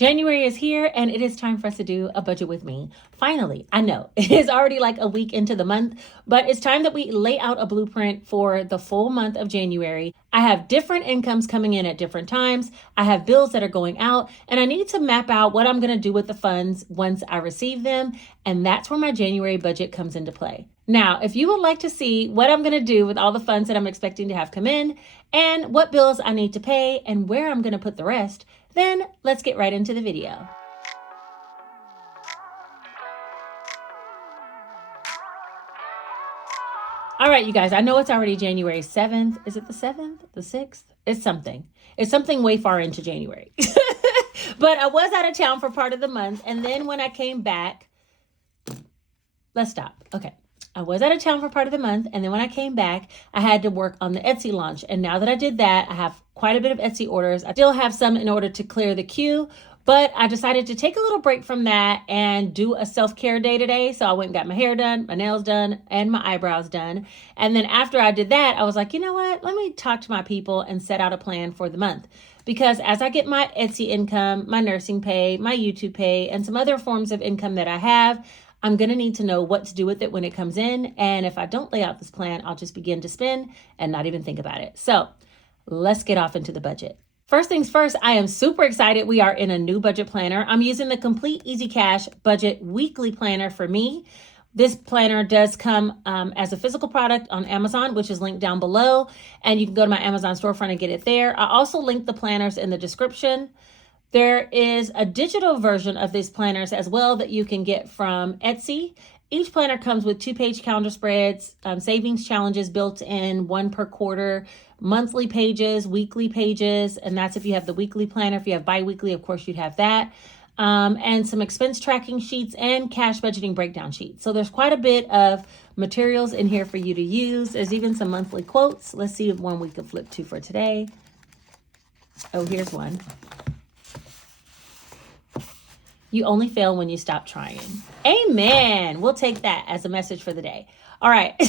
January is here and it is time for us to do a budget with me. Finally, I know it is already like a week into the month, but it's time that we lay out a blueprint for the full month of January. I have different incomes coming in at different times. I have bills that are going out, and I need to map out what I'm going to do with the funds once I receive them. And that's where my January budget comes into play. Now, if you would like to see what I'm going to do with all the funds that I'm expecting to have come in and what bills I need to pay and where I'm going to put the rest, then let's get right into the video. All right, you guys, I know it's already January 7th. Is it the 7th? The 6th? It's something. It's something way far into January. But I was out of town for part of the month. And then when I came back, let's stop. Okay. I was out of town for part of the month, and then when I came back, I had to work on the Etsy launch. And now that I did that, I have quite a bit of Etsy orders. I still have some in order to clear the queue, but I decided to take a little break from that and do a self-care day today. So I went and got my hair done, my nails done, and my eyebrows done. And then after I did that, I was like, you know what? Let me talk to my people and set out a plan for the month. Because as I get my Etsy income, my nursing pay, my YouTube pay, and some other forms of income that I have, I'm going to need to know what to do with it when it comes in. And if I don't lay out this plan, I'll just begin to spend and not even think about it. So let's get off into the budget. First things first, I am super excited. We are in a new budget planner. I'm using the Complete Easy Cash Budget Weekly Planner for me. This planner does come as a physical product on Amazon, which is linked down below. And you can go to my Amazon storefront and get it there. I also linked the planners in the description. There is a digital version of these planners as well that you can get from Etsy. Each planner comes with 2-page calendar spreads, savings challenges built in, 1 per quarter, monthly pages, weekly pages, and that's if you have the weekly planner. If you have bi-weekly, of course, you'd have that. And some expense tracking sheets and cash budgeting breakdown sheets. So there's quite a bit of materials in here for you to use. There's even some monthly quotes. Let's see if one we could flip to for today. Oh, here's one. You only fail when you stop trying. Amen. We'll take that as a message for the day. All right.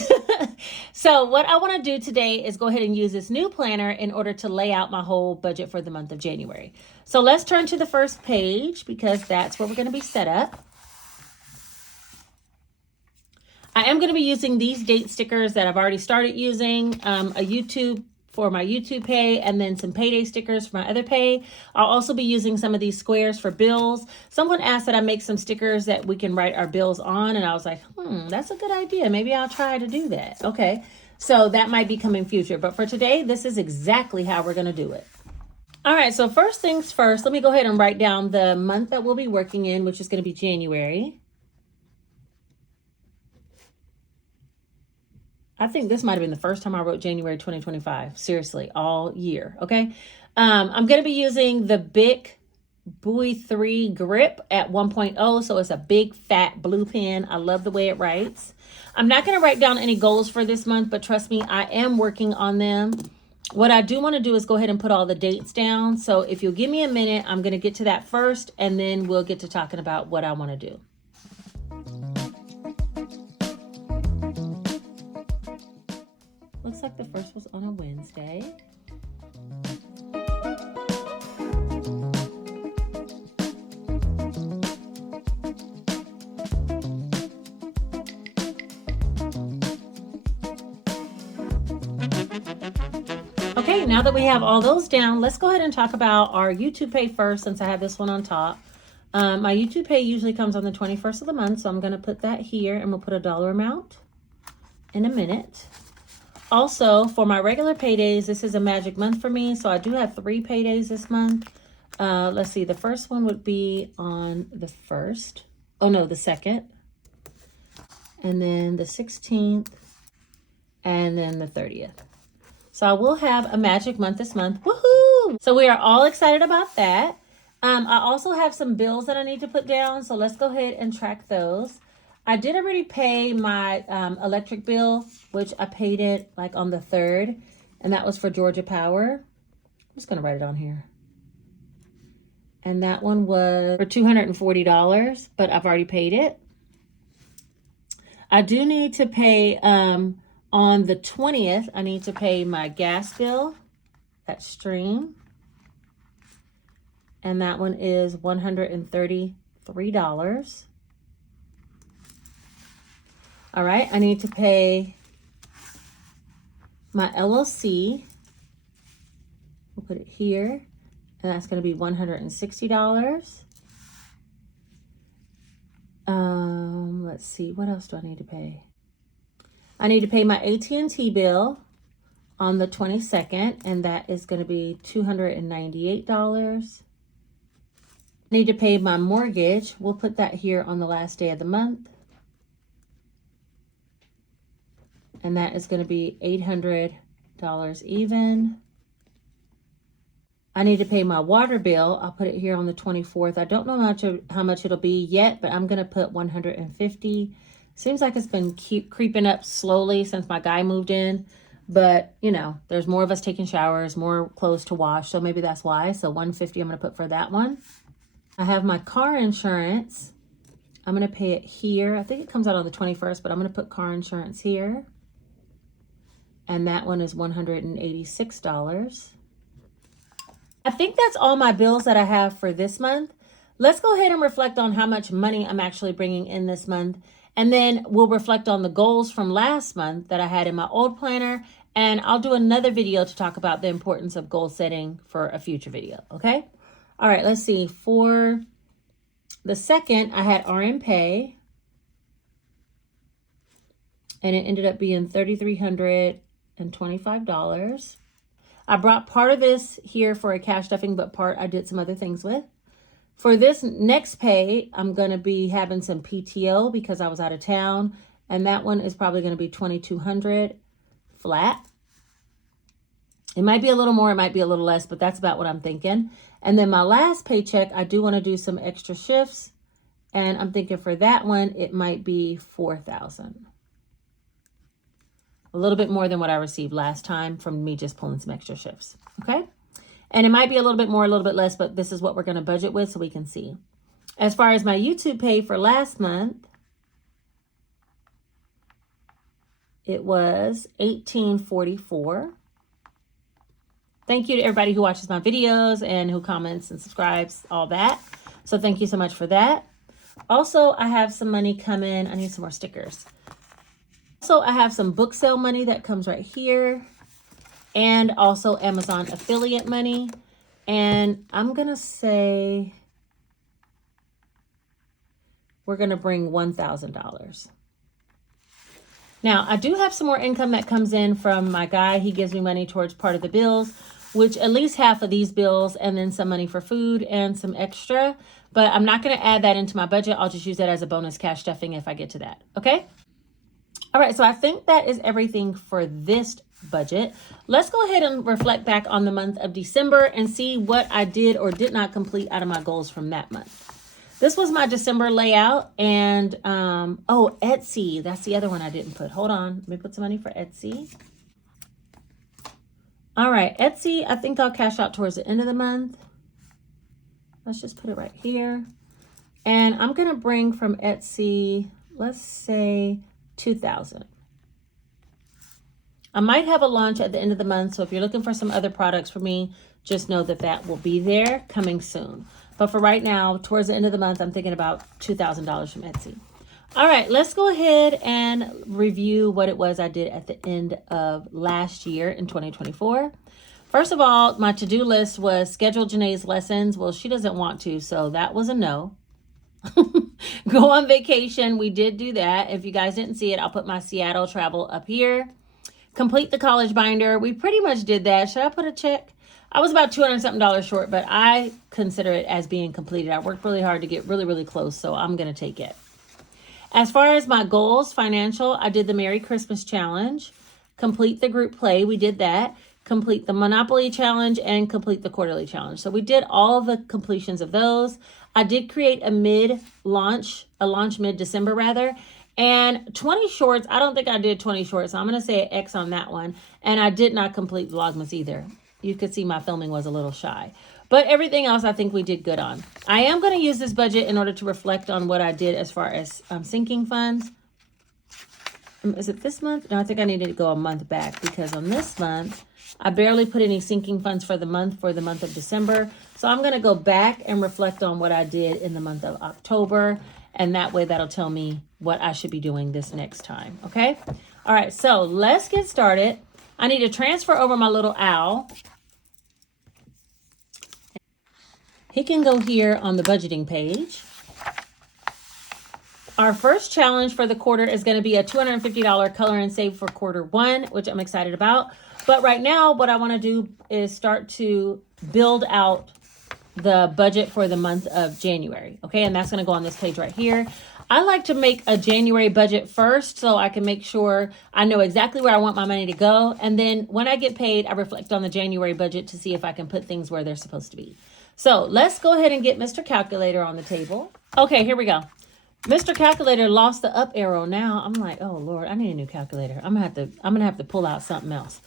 So what I want to do today is go ahead and use this new planner in order to lay out my whole budget for the month of January. So let's turn to the first page because that's where we're going to be set up. I am going to be using these date stickers that I've already started using, a YouTube for my YouTube pay, and then some payday stickers for my other pay. I'll also be using some of these squares for bills. Someone asked that I make some stickers that we can write our bills on, and I was like, that's a good idea. Maybe I'll try to do that. Okay, so that might be coming future, but for today, this is exactly how we're gonna do it. All right, so first things first, let me go ahead and write down the month that we'll be working in, which is gonna be January. I think this might have been the first time I wrote January 2025. Seriously, all year, okay? I'm going to be using the BIWEEKLY 3 grip at 1.0, so it's a big, fat blue pen. I love the way it writes. I'm not going to write down any goals for this month, but trust me, I am working on them. What I do want to do is go ahead and put all the dates down. So if you'll give me a minute, I'm going to get to that first, and then we'll get to talking about what I want to do. Looks like the first was on a Wednesday. Okay, now that we have all those down, let's go ahead and talk about our YouTube pay first, since I have this one on top. My YouTube pay usually comes on the 21st of the month, so I'm going to put that here, and we'll put a dollar amount in a minute. Also, for my regular paydays, this is a magic month for me. So I do have 3 paydays this month. Let's see. The first one would be on the 1st. Oh, no, the 2nd. And then the 16th. And then the 30th. So I will have a magic month this month. Woohoo! So we are all excited about that. I also have some bills that I need to put down. So let's go ahead and track those. I did already pay my electric bill, which I paid it like on the 3rd, and that was for Georgia Power. I'm just going to write it on here. And that one was for $240, but I've already paid it. I do need to pay, on the 20th, I need to pay my gas bill, that stream. and that one is $133. All right, I need to pay my LLC. We'll put it here, and that's going to be $160. Let's see, what else do I need to pay? I need to pay my AT&T bill on the 22nd, and that is going to be $298. I need to pay my mortgage. We'll put that here on the last day of the month. And that is going to be $800 even. I need to pay my water bill. I'll put it here on the 24th. I don't know how much it'll be yet, but I'm going to put $150. Seems like it's been creeping up slowly since my guy moved in. But, you know, there's more of us taking showers, more clothes to wash. So maybe that's why. So $150 I'm going to put for that one. I have my car insurance. I'm going to pay it here. I think it comes out on the 21st, but I'm going to put car insurance here. And that one is $186. I think that's all my bills that I have for this month. Let's go ahead and reflect on how much money I'm actually bringing in this month. And then we'll reflect on the goals from last month that I had in my old planner. And I'll do another video to talk about the importance of goal setting for a future video, okay? All right, let's see. For the second, I had RN Pay. And it ended up being $3,325. I brought part of this here for a cash stuffing, but part I did some other things with. For this next pay, I'm going to be having some PTO because I was out of town. And that one is probably going to be $2,200 flat. It might be a little more, it might be a little less, but that's about what I'm thinking. And then my last paycheck, I do want to do some extra shifts. And I'm thinking for that one, it might be $4,000. A little bit more than what I received last time from me just pulling some extra shifts, okay? And it might be a little bit more, a little bit less, but this is what we're going to budget with so we can see. As far as my YouTube pay for last month, it was $1,844. Thank you to everybody who watches my videos and who comments and subscribes, all that. So thank you so much for that. Also, I have some money coming. I need some more stickers. So I have some book sale money that comes right here, and also Amazon affiliate money. And I'm going to say we're going to bring $1,000. Now, I do have some more income that comes in from my guy. He gives me money towards part of the bills, which at least half of these bills, and then some money for food and some extra. But I'm not going to add that into my budget. I'll just use that as a bonus cash stuffing if I get to that. Okay? All right, so I think that is everything for this budget. Let's go ahead and reflect back on the month of December and see what I did or did not complete out of my goals from that month. This was my December layout, and oh, Etsy, that's the other one I didn't put. Hold on, let me put some money for Etsy. All right, Etsy, I think I'll cash out towards the end of the month. Let's just put it right here. And I'm gonna bring from Etsy, let's say, $2,000. I might have a launch at the end of the month, so if you're looking for some other products for me, just know that that will be there coming soon. But for right now, towards the end of the month, I'm thinking about $2,000 from Etsy. All right, let's go ahead and review what it was I did at the end of last year in 2024. First of all, my to-do list was schedule Janae's lessons. Well, she doesn't want to, so that was a no. Go on vacation. We did do that. If you guys didn't see it, I'll put my Seattle travel up here. Complete the college binder. We pretty much did that. Should I put a check? I was about $200 something short, but I consider it as being completed. I worked really hard to get really, really close, so I'm going to take it. As far as my goals, financial, I did the Merry Christmas Challenge. Complete the group play. We did that. Complete the Monopoly Challenge and complete the Quarterly Challenge. So we did all the completions of those. I did create a launch mid-December rather. And 20 shorts, I don't think I did 20 shorts. So I'm going to say an X on that one. And I did not complete Vlogmas either. You could see my filming was a little shy. But everything else I think we did good on. I am going to use this budget in order to reflect on what I did as far as sinking funds. Is it this month? No, I think I needed to go a month back because on this month, I barely put any sinking funds for the month of December. So I'm going to go back and reflect on what I did in the month of October. And that way that'll tell me what I should be doing this next time. Okay. All right. So let's get started. I need to transfer over my little owl. He can go here on the budgeting page. Our first challenge for the quarter is going to be a $250 color and save for quarter one, which I'm excited about. But right now, what I want to do is start to build out the budget for the month of January. Okay, and that's going to go on this page right here. I like to make a January budget first so I can make sure I know exactly where I want my money to go. And then when I get paid, I reflect on the January budget to see if I can put things where they're supposed to be. So let's go ahead and get Mr. Calculator on the table. Okay, here we go. Mr. Calculator lost the up arrow now. I'm like, oh Lord, I need a new calculator. I'm gonna have to pull out something else.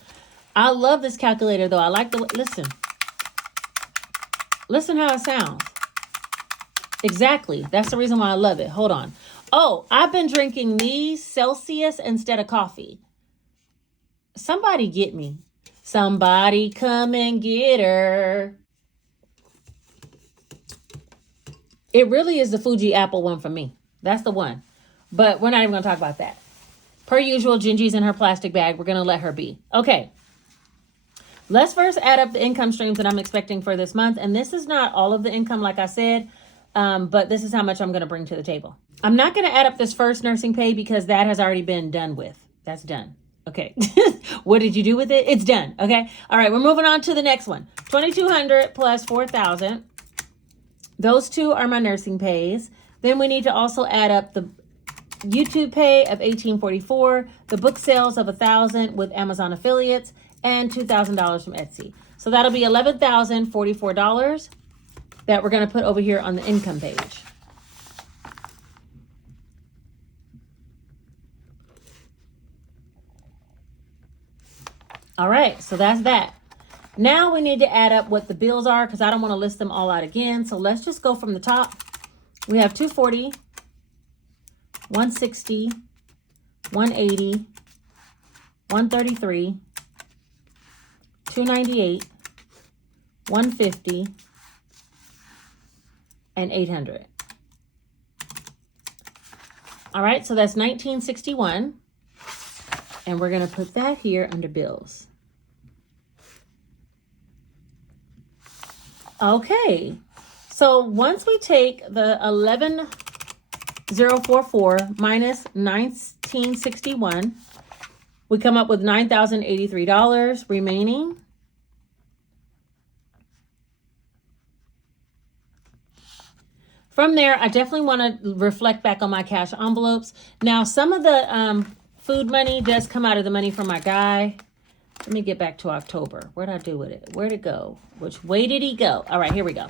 I love this calculator though. I like the listen. Listen how it sounds. Exactly. That's the reason why I love it. Hold on. Oh, I've been drinking these Celsius instead of coffee. Somebody get me. Somebody come and get her. It really is the Fuji Apple one for me. That's the one. But we're not even going to talk about that. Per usual, Gingy's in her plastic bag. We're going to let her be. Okay. Let's first add up the income streams that I'm expecting for this month. And this is not all of the income, like I said, but this is how much I'm going to bring to the table. I'm not going to add up this first nursing pay because that has already been done with. That's done. Okay. What did you do with it? It's done. Okay. All right. We're moving on to the next one. 2,200 plus 4,000. Those two are my nursing pays. Then we need to also add up the YouTube pay of $1,844, the book sales of $1,000 with Amazon affiliates, and $2,000 from Etsy. So that'll be $11,044 that we're going to put over here on the income page. All right, so that's that. Now we need to add up what the bills are because I don't want to list them all out again. So let's just go from the top. We have 240, 160, 180, 133, 298, 150, and 800. All right, so that's 1961. And we're going to put that here under bills. Okay, so once we take the 11,044 minus 1961, we come up with $9,083 remaining. From there, I definitely want to reflect back on my cash envelopes. Now, some of the food money does come out of the money from my guy. Let me get back to October. Where'd I do with it? Where'd it go? Which way did he go? All right, here we go.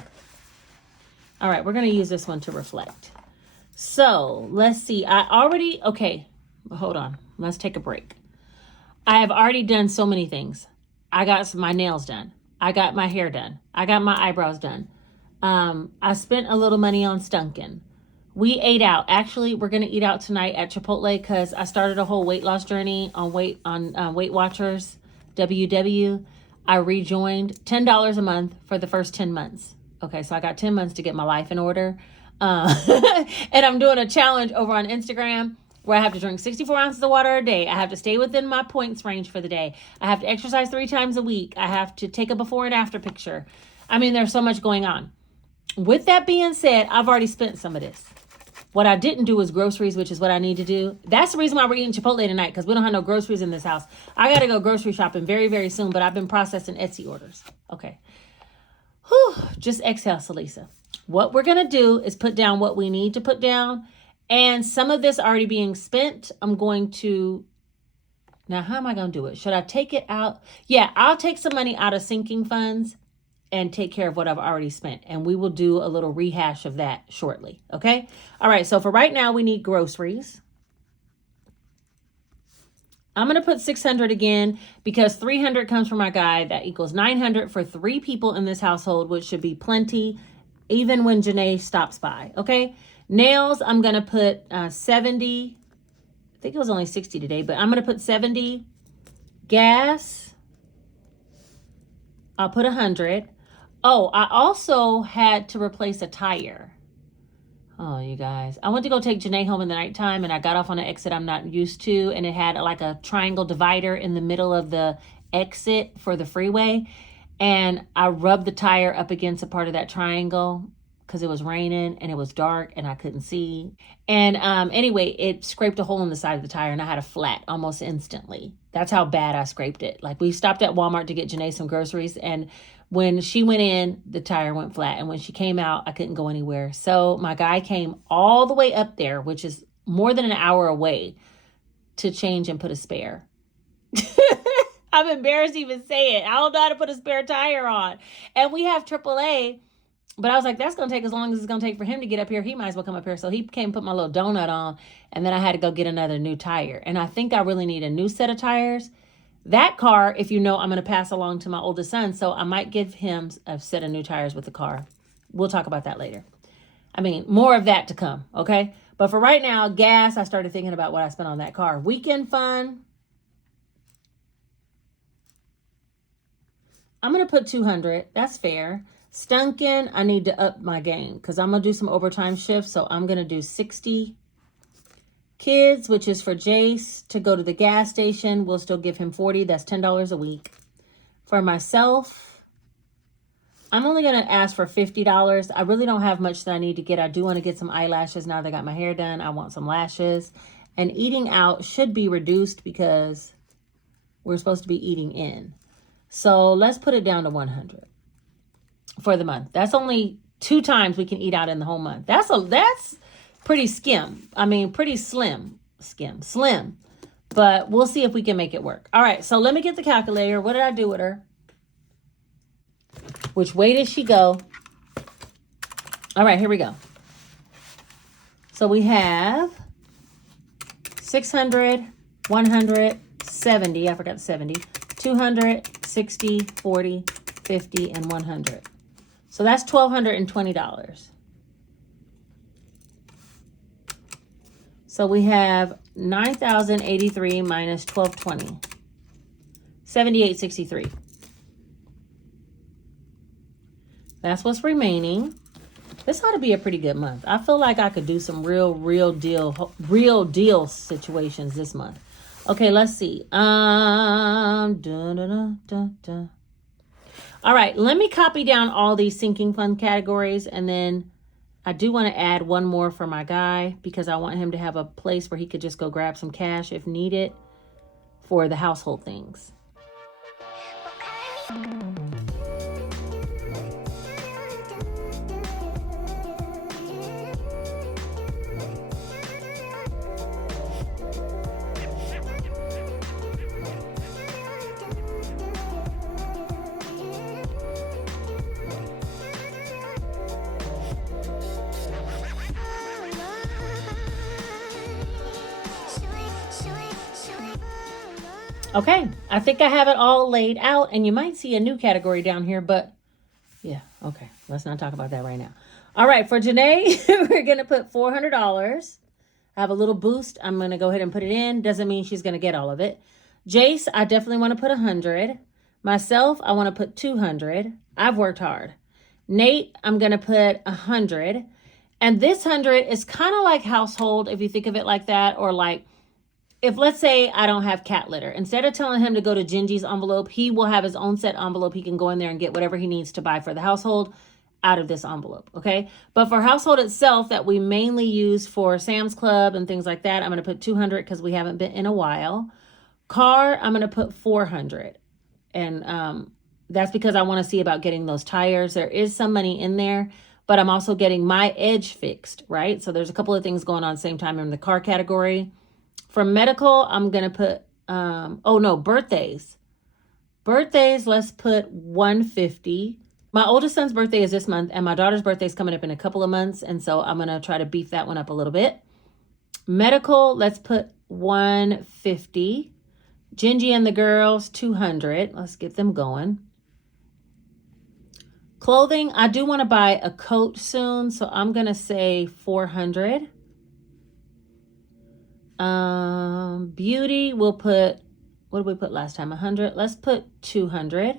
All right, we're going to use this one to reflect. So let's see. Okay, hold on. Let's take a break. I have already done so many things. I got my nails done. I got my hair done. I got my eyebrows done. I spent a little money on Stunkin'. We ate out. Actually, we're going to eat out tonight at Chipotle because I started a whole weight loss journey on Weight Watchers. WW. I rejoined $10 a month for the first 10 months. Okay, so I got 10 months to get my life in order. And I'm doing a challenge over on Instagram where I have to drink 64 ounces of water a day. I have to stay within my points range for the day. I have to exercise 3 times a week. I have to take a before and after picture. I mean, there's so much going on. With that being said, I've already spent some of this. What I didn't do is groceries, which is what I need to do. That's the reason why we're eating Chipotle tonight, because we don't have no groceries in this house. I got to go grocery shopping very, very soon, but I've been processing Etsy orders. Okay. Whew, just exhale, Salisa. What we're going to do is put down what we need to put down. And some of this already being spent, I'm going to... Now, how am I going to do it? Should I take it out? Yeah, I'll take some money out of sinking funds and take care of what I've already spent. And we will do a little rehash of that shortly. Okay. All right. So for right now, we need groceries. I'm going to put 600 again because 300 comes from my guy. That equals 900 for 3 people in this household, which should be plenty, even when Janae stops by. Okay. Nails, I'm going to put 70. I think it was only 60 today, but I'm going to put 70. Gas, I'll put 100. Oh, I also had to replace a tire. Oh, you guys. I went to go take Janae home in the nighttime, and I got off on an exit I'm not used to, and it had like a triangle divider in the middle of the exit for the freeway. And I rubbed the tire up against a part of that triangle because it was raining and it was dark and I couldn't see. And anyway, it scraped a hole in the side of the tire and I had a flat almost instantly. That's how bad I scraped it. Like, we stopped at Walmart to get Janae some groceries, and when she went in, the tire went flat. And when she came out, I couldn't go anywhere. So my guy came all the way up there, which is more than an hour away, to change and put a spare. I'm embarrassed to even say it. I don't know how to put a spare tire on. And we have AAA, but I was like, that's going to take as long as it's going to take for him to get up here. He might as well come up here. So he came, put my little donut on, and then I had to go get another new tire. And I think I really need a new set of tires. That car, if you know, I'm going to pass along to my oldest son. So I might give him a set of new tires with the car. We'll talk about that later. I mean, more of that to come, okay? But for right now, gas, I started thinking about what I spent on that car. Weekend fun, I'm going to put 200. That's fair. Stunkin', I need to up my game because I'm going to do some overtime shifts. So I'm going to do 60. Kids, which is for Jace to go to the gas station, we'll still give him 40. That's $10 a week. For myself, I'm only going to ask for $50. I really don't have much that I need to get. I do want to get some eyelashes now that I got my hair done. I want some lashes. And eating out should be reduced because we're supposed to be eating in. So let's put it down to 100 for the month. That's only 2 times we can eat out in the whole month. That's pretty skim. I mean, pretty slim. Slim. But we'll see if we can make it work. All right, so let me get the calculator. What did I do with her? Which way did she go? All right, here we go. So we have 600, 100, 70. I forgot 70. 200, 60, 40, 50, and 100. So that's $1,220. So we have 9,083 minus 1,220. 7,863. That's what's remaining. This ought to be a pretty good month. I feel like I could do some real deal situations this month. Okay, let's see. All right, let me copy down all these sinking fund categories, and then I do want to add one more for my guy because I want him to have a place where he could just go grab some cash if needed for the household things. Okay, I think I have it all laid out, and you might see a new category down here, but yeah, okay, let's not talk about that right now. All right, for Janae, we're going to put $400. I have a little boost. I'm going to go ahead and put it in. Doesn't mean she's going to get all of it. Jace, I definitely want to put 100. Myself, I want to put 200. I've worked hard. Nate, I'm going to put 100. And this 100 is kind of like household, if you think of it like that, or like, if let's say I don't have cat litter, instead of telling him to go to Gingy's envelope, he will have his own set envelope. He can go in there and get whatever he needs to buy for the household out of this envelope, okay? But for household itself that we mainly use for Sam's Club and things like that, I'm going to put 200 because we haven't been in a while. Car, I'm going to put 400. And that's because I want to see about getting those tires. There is some money in there, but I'm also getting my edge fixed, right? So there's a couple of things going on at the same time in the car category. For medical, I'm going to put, birthdays. Birthdays, let's put 150. My oldest son's birthday is this month, and my daughter's birthday is coming up in a couple of months, and so I'm going to try to beef that one up a little bit. Medical, let's put 150. Gingy and the girls, 200. Let's get them going. Clothing, I do want to buy a coat soon, so I'm going to say 400. Beauty, we'll put, what did we put last time? 100. Let's put 200.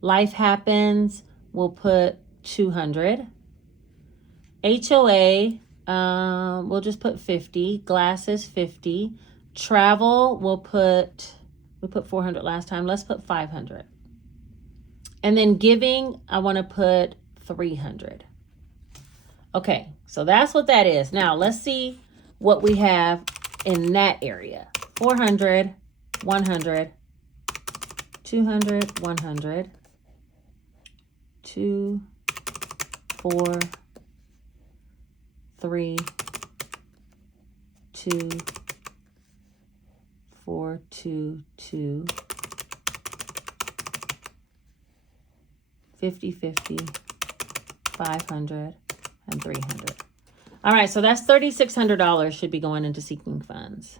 Life happens, we'll put 200. HOA, we'll just put 50. Glasses, 50. Travel, we put 400 last time. Let's put 500. And then giving, I want to put 300. Okay, so that's what that is. Now, let's see what we have in that area. 400, 100, 200, 100, 2, 4, 3, 2, 4, 2, 2, 50, 50, 500, and 300. All right, so that's $3,600 should be going into seeking funds.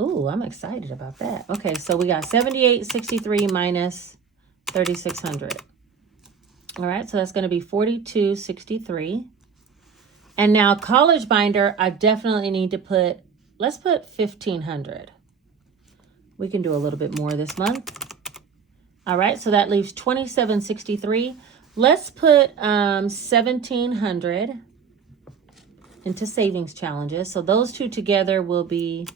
Ooh, I'm excited about that. Okay, so we got 7863 minus 3,600. All right, so that's going to be 4263. And now college binder, I definitely need to put, let's put 1,500. We can do a little bit more this month. All right, so that leaves 2,763. Let's put 1,700 into savings challenges. So those two together will be,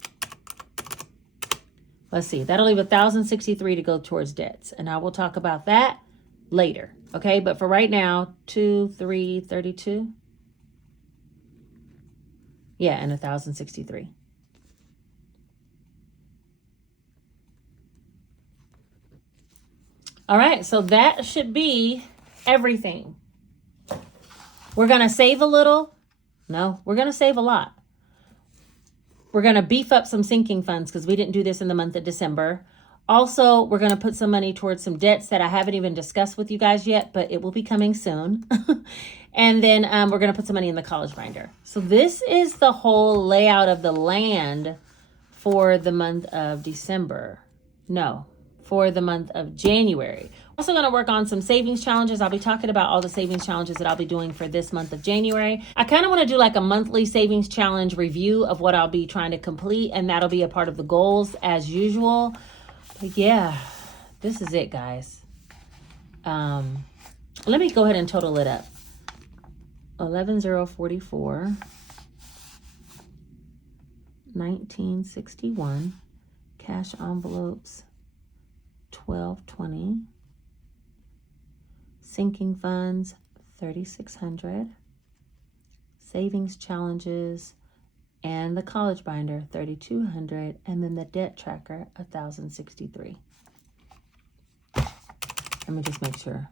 let's see, that'll leave 1,063 to go towards debts. And I will talk about that later. Okay, but for right now, 2, 3, 32. Yeah, and 1,063. All right, so that should be everything. We're going to save a little. No, we're going to save a lot. We're going to beef up some sinking funds because we didn't do this in the month of December. Also, we're going to put some money towards some debts that I haven't even discussed with you guys yet, but it will be coming soon. And then we're going to put some money in the college binder. So this is the whole layout of the land for the month of December. No, for the month of January. Also going to work on some savings challenges. I'll be talking about all the savings challenges that I'll be doing for this month of January. I kind of want to do like a monthly savings challenge review of what I'll be trying to complete, and that'll be a part of the goals as usual. But yeah, this is it, guys. Let me go ahead and total it up. 11,044, 1961, cash envelopes, 1220, sinking funds, 3,600, savings challenges, and the college binder, 3,200, and then the debt tracker, 1,063. Let me just make sure.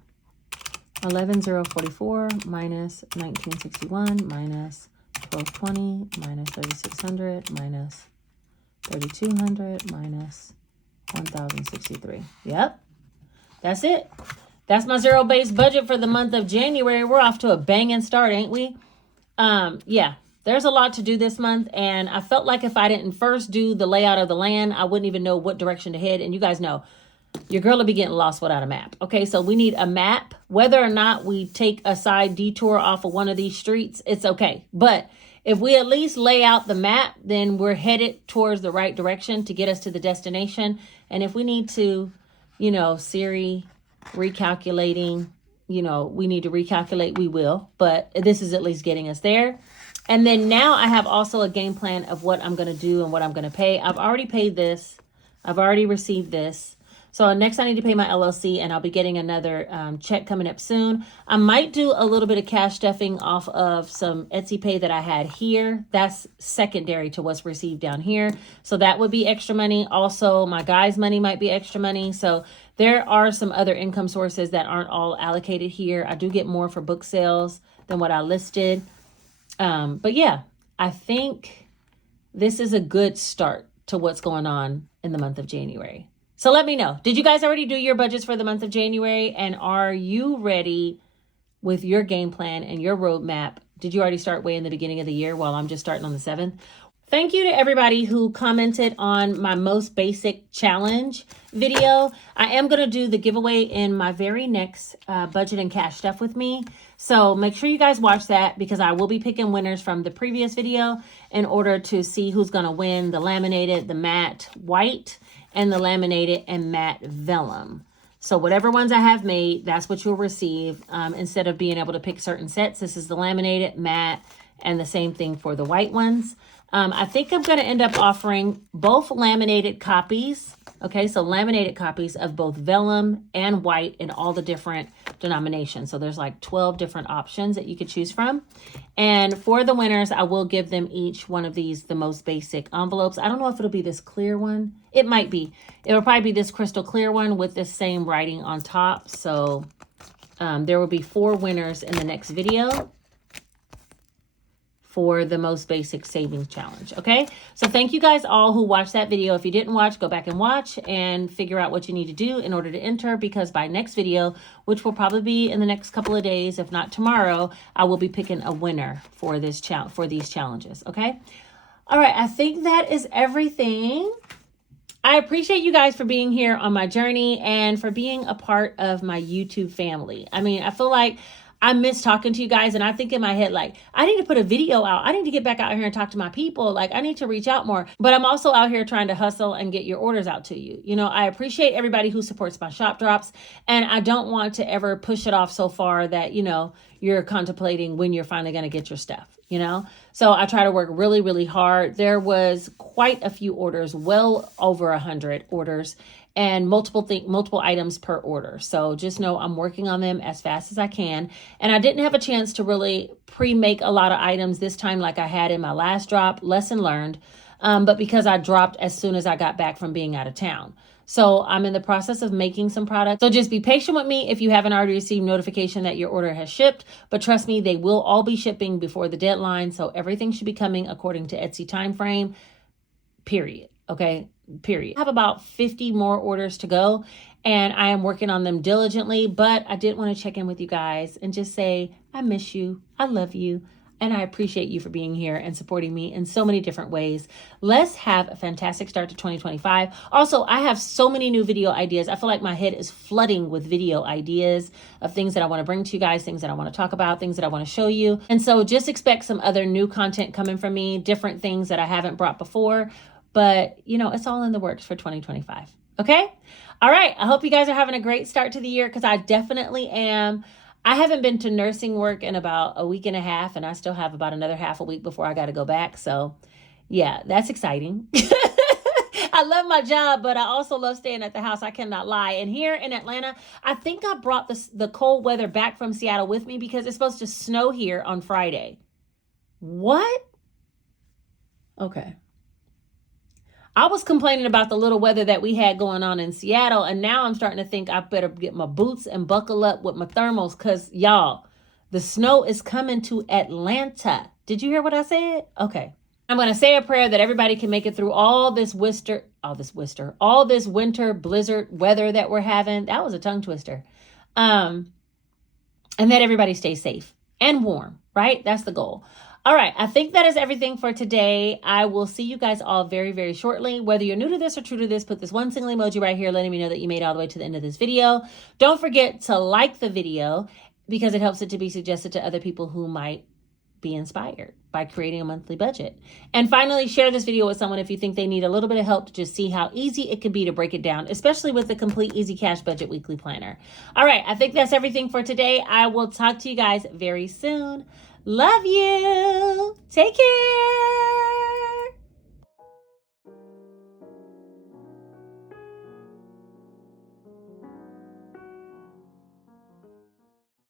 11,044 minus 1961 minus 1220 minus 3,600 minus 3,200 minus 1,063. Yep, that's it. That's my zero-based budget for the month of January. We're off to a banging start, ain't we? Yeah, there's a lot to do this month, and I felt like if I didn't first do the layout of the land, I wouldn't even know what direction to head. And you guys know, your girl will be getting lost without a map. Okay, so we need a map. Whether or not we take a side detour off of one of these streets, it's okay. But if we at least lay out the map, then we're headed towards the right direction to get us to the destination. And if we need to, Siri recalculating, we need to recalculate, we will. But this is at least getting us there. And then now I have also a game plan of what I'm going to do and what I'm going to pay. I've already paid this. I've already received this. So next I need to pay my LLC, and I'll be getting another check coming up soon. I might do a little bit of cash stuffing off of some Etsy Pay that I had here. That's secondary to what's received down here. So that would be extra money. Also, my guy's money might be extra money. So there are some other income sources that aren't all allocated here. I do get more for book sales than what I listed. But yeah, I think this is a good start to what's going on in the month of January. So let me know. Did you guys already do your budgets for the month of January? And are you ready with your game plan and your roadmap? Did you already start way in the beginning of the year while I'm just starting on the 7th? Thank you to everybody who commented on my most basic challenge video. I am going to do the giveaway in my very next budget and cash stuff with me. So make sure you guys watch that, because I will be picking winners from the previous video in order to see who's going to win the laminated, the matte white, and the laminated and matte vellum. So whatever ones I have made, that's what you'll receive. Instead of being able to pick certain sets, this is the laminated, matte, and the same thing for the white ones. I think I'm going to end up offering both laminated copies. Okay, so laminated copies of both vellum and white in all the different denominations. So there's like 12 different options that you could choose from. And for the winners, I will give them each one of these, the most basic envelopes. I don't know if it'll be this clear one. It might be. It'll probably be this crystal clear one with the same writing on top. So there will be 4 winners in the next video for the most basic savings challenge. Okay, so thank you guys all who watched that video. If you didn't watch, go back and watch and figure out what you need to do in order to enter, because by next video, which will probably be in the next couple of days, if not tomorrow, I will be picking a winner for this for these challenges. Okay, all right, I think that is everything. I appreciate you guys for being here on my journey and for being a part of my YouTube family. I mean, I feel like I miss talking to you guys, and I think in my head, like, I need to put a video out. I need to get back out here and talk to my people. Like, I need to reach out more, but I'm also out here trying to hustle and get your orders out to you. You know, I appreciate everybody who supports my shop drops, and I don't want to ever push it off so far that, you know, you're contemplating when you're finally going to get your stuff, you know? So I try to work really, really hard. There was quite a few orders, well over 100 orders, and multiple items per order. So just know I'm working on them as fast as I can. And I didn't have a chance to really pre-make a lot of items this time like I had in my last drop. Lesson learned. But because I dropped as soon as I got back from being out of town. So I'm in the process of making some products. So just be patient with me if you haven't already received notification that your order has shipped. But trust me, they will all be shipping before the deadline. So everything should be coming according to Etsy timeframe, period. Okay, period. I have about 50 more orders to go, and I am working on them diligently, but I did want to check in with you guys and just say, I miss you. I love you. And I appreciate you for being here and supporting me in so many different ways. Let's have a fantastic start to 2025. Also, I have so many new video ideas. I feel like my head is flooding with video ideas of things that I want to bring to you guys, things that I want to talk about, things that I want to show you. And so just expect some other new content coming from me, different things that I haven't brought before. But, you know, it's all in the works for 2025. Okay? All right. I hope you guys are having a great start to the year, because I definitely am. I haven't been to nursing work in about a week and a half, and I still have about another half a week before I got to go back. So, yeah, that's exciting. I love my job, but I also love staying at the house. I cannot lie. And here in Atlanta, I think I brought the cold weather back from Seattle with me because it's supposed to snow here on Friday. What? Okay. I was complaining about the little weather that we had going on in Seattle, and now I'm starting to think I better get my boots and buckle up with my thermals, because, y'all, the snow is coming to Atlanta. Did you hear what I said? Okay. I'm going to say a prayer that everybody can make it through all this winter blizzard weather that we're having. That was a tongue twister. And that everybody stays safe and warm, right? That's the goal. All right, I think that is everything for today. I will see you guys all very, very shortly. Whether you're new to this or true to this, put this one single emoji right here letting me know that you made it all the way to the end of this video. Don't forget to like the video, because it helps it to be suggested to other people who might be inspired by creating a monthly budget. And finally, share this video with someone if you think they need a little bit of help to just see how easy it can be to break it down, especially with the complete Easy Cash Budget Weekly Planner. All right, I think that's everything for today. I will talk to you guys very soon. Love you. Take care.